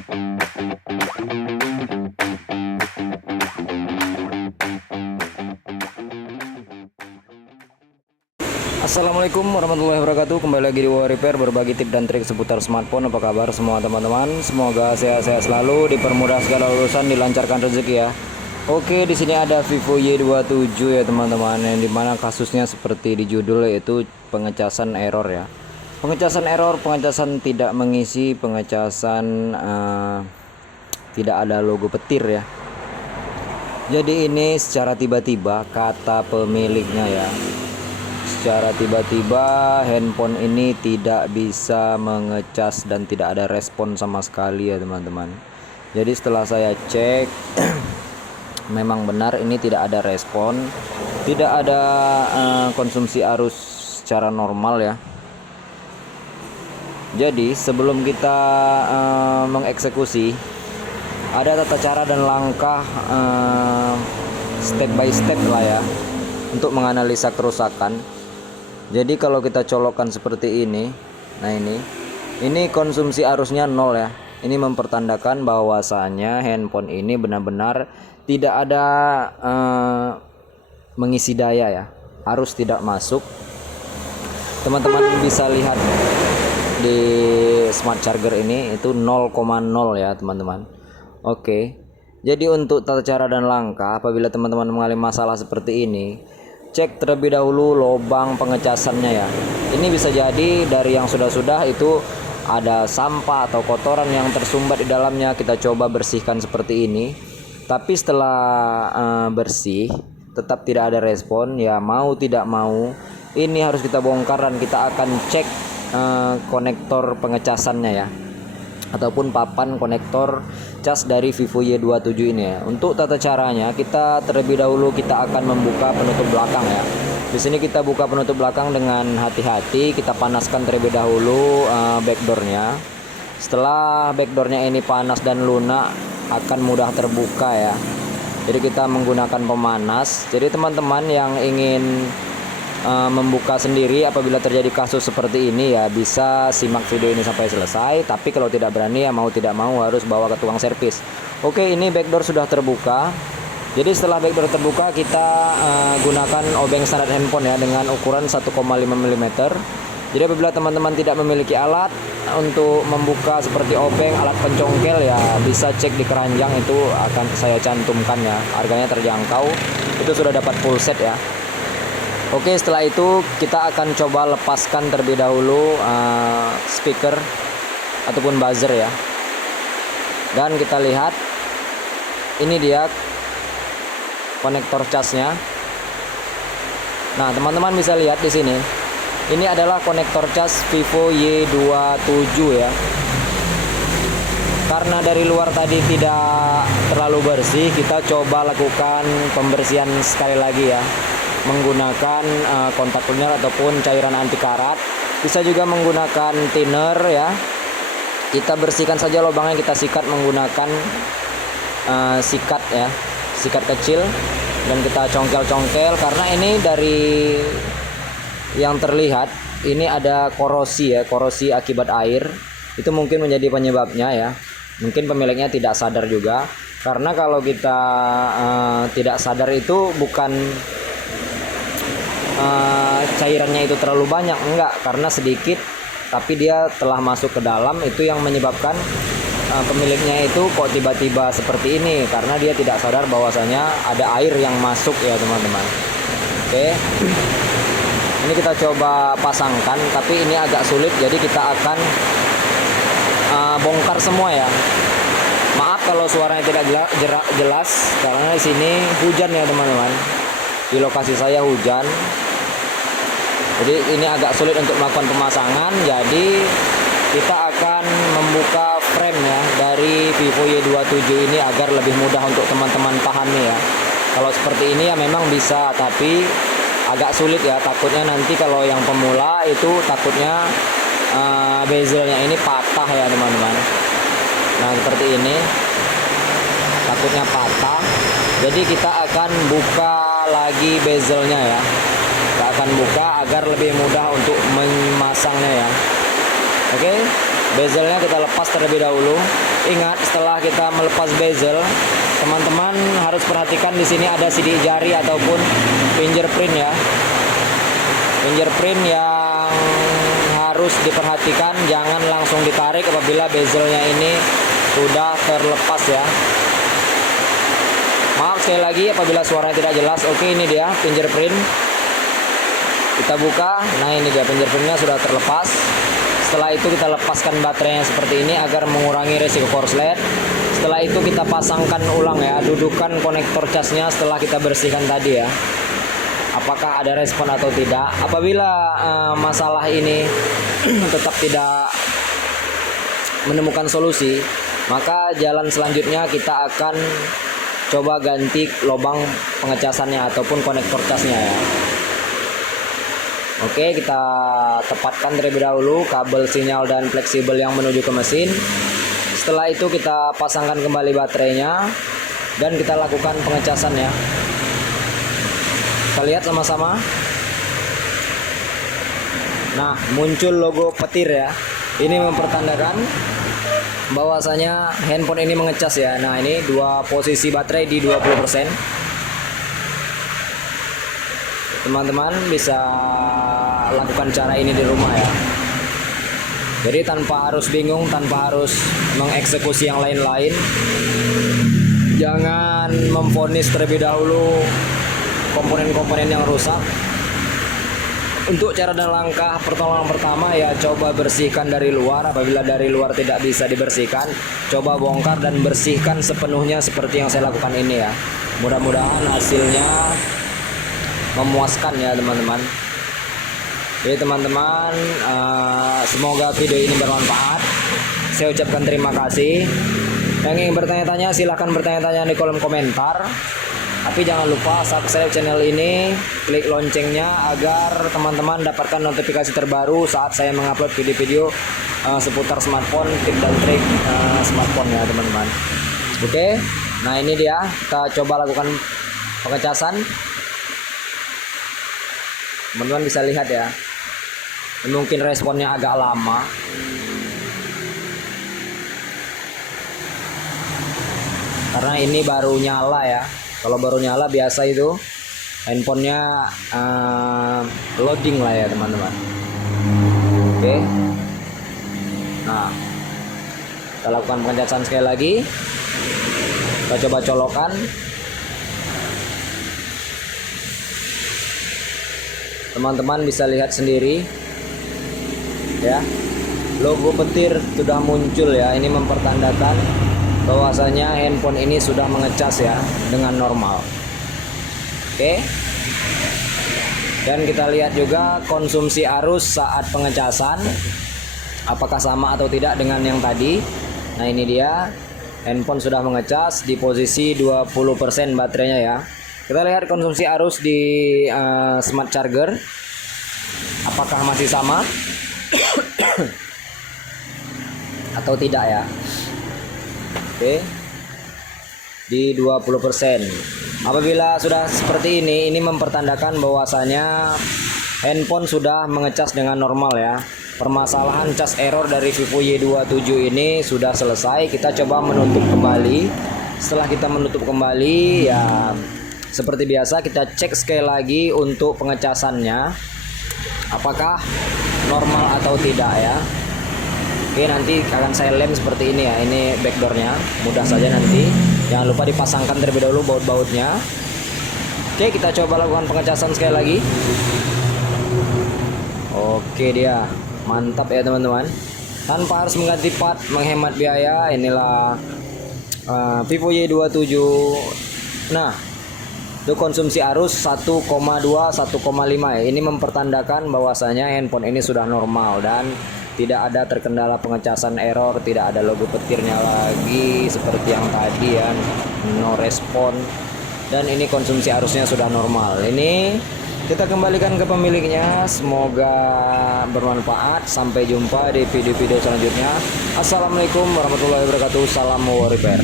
Assalamualaikum warahmatullahi wabarakatuh. Kembali lagi di Wawa Repair, berbagi tips dan trik seputar smartphone. Apa kabar semua teman-teman? Semoga sehat-sehat selalu, dipermudah segala urusan, dilancarkan rezeki ya. Oke, di sini ada Vivo Y27 ya teman-teman, yang dimana kasusnya seperti di judul, yaitu pengecasan error ya. Pengecasan error, pengecasan tidak mengisi, pengecasan tidak ada logo petir ya. Jadi ini secara tiba-tiba kata pemiliknya ya. Secara tiba-tiba handphone ini tidak bisa mengecas dan tidak ada respon sama sekali ya teman-teman. Jadi setelah saya cek memang benar ini tidak ada respon, tidak ada konsumsi arus secara normal ya. Jadi sebelum kita mengeksekusi, ada tata cara dan langkah step by step lah ya untuk menganalisa kerusakan. Jadi kalau kita colokkan seperti ini, nah ini konsumsi arusnya 0 ya. Ini mempertandakan bahwasanya handphone ini benar-benar tidak ada mengisi daya ya. Arus tidak masuk. Teman-teman bisa lihat di smart charger ini itu 0,0 ya teman-teman. Oke. Jadi untuk tata cara dan langkah apabila teman-teman mengalami masalah seperti ini, cek terlebih dahulu lubang pengecasannya ya. Ini bisa jadi dari yang sudah itu ada sampah atau kotoran yang tersumbat di dalamnya. Kita coba bersihkan seperti ini. Tapi setelah bersih tetap tidak ada respon ya, mau tidak mau ini harus kita bongkar dan kita akan cek konektor pengecasannya ya, ataupun papan konektor cas dari Vivo Y27 ini ya. Untuk tata caranya kita terlebih dahulu kita akan membuka penutup belakang ya. Di sini kita buka penutup belakang dengan hati-hati, kita panaskan terlebih dahulu backdoornya. Setelah backdoornya ini panas dan lunak akan mudah terbuka ya. Jadi kita menggunakan pemanas. Jadi teman-teman yang ingin membuka sendiri apabila terjadi kasus seperti ini ya bisa simak video ini sampai selesai. Tapi kalau tidak berani ya mau tidak mau harus bawa ke tukang servis. Oke, ini backdoor sudah terbuka. Jadi setelah backdoor terbuka kita gunakan obeng standar handphone ya dengan ukuran 1,5 mm. Jadi apabila teman-teman tidak memiliki alat untuk membuka seperti obeng, alat pencongkel ya bisa cek di keranjang, itu akan saya cantumkan ya, harganya terjangkau, itu sudah dapat full set ya. Oke, setelah itu kita akan coba lepaskan terlebih dahulu speaker ataupun buzzer ya. Dan kita lihat ini dia konektor casnya. Nah, teman-teman bisa lihat di sini. Ini adalah konektor cas Vivo Y27 ya. Karena dari luar tadi tidak terlalu bersih, kita coba lakukan pembersihan sekali lagi ya, menggunakan kontak cleaner ataupun cairan anti karat. Bisa juga menggunakan thinner ya. Kita bersihkan saja lubangnya, kita sikat menggunakan sikat ya, sikat kecil, dan kita congkel-congkel. Karena ini dari yang terlihat ini ada korosi ya, korosi akibat air. Itu mungkin menjadi penyebabnya ya. Mungkin pemiliknya tidak sadar juga. Karena kalau kita tidak sadar itu bukan cairannya itu terlalu banyak, enggak, karena sedikit tapi dia telah masuk ke dalam, itu yang menyebabkan pemiliknya itu kok tiba-tiba seperti ini, karena dia tidak sadar bahwasanya ada air yang masuk ya teman-teman. Oke, ini kita coba pasangkan, tapi ini agak sulit, jadi kita akan bongkar semua ya. Maaf kalau suaranya tidak jelas karena di sini hujan ya teman-teman. Di lokasi saya hujan, jadi ini agak sulit untuk melakukan pemasangan. Jadi kita akan membuka frame ya dari Vivo Y27 ini agar lebih mudah untuk teman-teman pahami ya. Kalau seperti ini ya memang bisa, tapi agak sulit ya. Takutnya nanti kalau yang pemula itu takutnya bezelnya ini patah ya teman-teman. Nah seperti ini, takutnya patah. Jadi kita akan buka lagi bezelnya ya. Kita akan buka agar lebih mudah untuk memasangnya ya. Oke. bezelnya kita lepas terlebih dahulu. Ingat, setelah kita melepas bezel, teman-teman harus perhatikan di sini ada sidik jari ataupun fingerprint ya. Fingerprint yang harus diperhatikan, jangan langsung ditarik apabila bezelnya ini sudah terlepas ya. Maaf sekali lagi apabila suaranya tidak jelas. Oke, ini dia fingerprint. Kita buka. Nah, ini dia fingerprintnya sudah terlepas. Setelah itu kita lepaskan baterainya seperti ini agar mengurangi resiko korslet. Setelah itu kita pasangkan ulang ya, dudukan konektor casnya setelah kita bersihkan tadi ya. Apakah ada respon atau tidak? Apabila masalah ini tetap tidak menemukan solusi, maka jalan selanjutnya kita akan coba ganti lubang pengecasannya ataupun konektor casnya ya. Oke, kita tepatkan terlebih dahulu kabel sinyal dan fleksibel yang menuju ke mesin. Setelah itu kita pasangkan kembali baterainya dan kita lakukan pengecasan ya. Kita lihat sama-sama. Nah, muncul logo petir ya. Ini mempertandakan bahwasanya handphone ini mengecas ya. Nah, ini dua posisi baterai di 20%. Teman-teman bisa lakukan cara ini di rumah ya. Jadi tanpa harus bingung, tanpa harus mengeksekusi yang lain-lain. Jangan memvonis terlebih dahulu komponen-komponen yang rusak. Untuk cara dan langkah pertolongan pertama ya, coba bersihkan dari luar. Apabila dari luar tidak bisa dibersihkan, coba bongkar dan bersihkan sepenuhnya seperti yang saya lakukan ini ya. Mudah-mudahan hasilnya memuaskan ya teman-teman. Jadi teman-teman, semoga video ini bermanfaat. Saya ucapkan terima kasih. Yang ingin bertanya-tanya silahkan bertanya-tanya di kolom komentar. Tapi jangan lupa subscribe channel ini, klik loncengnya agar teman-teman dapatkan notifikasi terbaru saat saya mengupload video-video seputar smartphone, tip dan trik smartphone ya teman-teman. Oke, nah ini dia, kita coba lakukan pengecasan. Teman-teman bisa lihat ya, mungkin responnya agak lama. Karena ini baru nyala ya. Kalau baru nyala biasa itu handphonenya loading lah ya teman-teman. Oke. Nah, kita lakukan pengecasan sekali lagi. Kita coba colokan. Teman-teman bisa lihat sendiri ya, logo petir sudah muncul ya. Ini mempertandakan bahwasanya handphone ini sudah mengecas ya dengan normal. Oke. Dan kita lihat juga konsumsi arus saat pengecasan apakah sama atau tidak dengan yang tadi. Nah, ini dia, handphone sudah mengecas di posisi 20% baterainya ya. Kita lihat konsumsi arus di smart charger apakah masih sama atau tidak ya. Oke, di 20%. Apabila sudah seperti ini mempertandakan bahwasanya handphone sudah mengecas dengan normal ya. Permasalahan cas error dari Vivo Y27 ini sudah selesai. Kita coba menutup kembali. Setelah kita menutup kembali ya, seperti biasa kita cek sekali lagi untuk pengecasannya apakah normal atau tidak ya. Oke, nanti akan saya lem seperti ini ya. Ini backdoornya, mudah saja nanti. Jangan lupa dipasangkan terlebih dahulu baut-bautnya. Oke, kita coba lakukan pengecasan sekali lagi. Oke, dia mantap ya teman-teman. Tanpa harus mengganti part, menghemat biaya. Inilah Vivo Y27. Nah, itu konsumsi arus 1,2 1,5 ya. Ini mempertandakan bahwasanya handphone ini sudah normal dan tidak ada terkendala pengecasan error, tidak ada logo petirnya lagi seperti yang tadi ya, no respon. Dan ini konsumsi arusnya sudah normal. Ini kita kembalikan ke pemiliknya. Semoga bermanfaat. Sampai jumpa di video-video selanjutnya. Assalamualaikum warahmatullahi wabarakatuh. Salam warrior.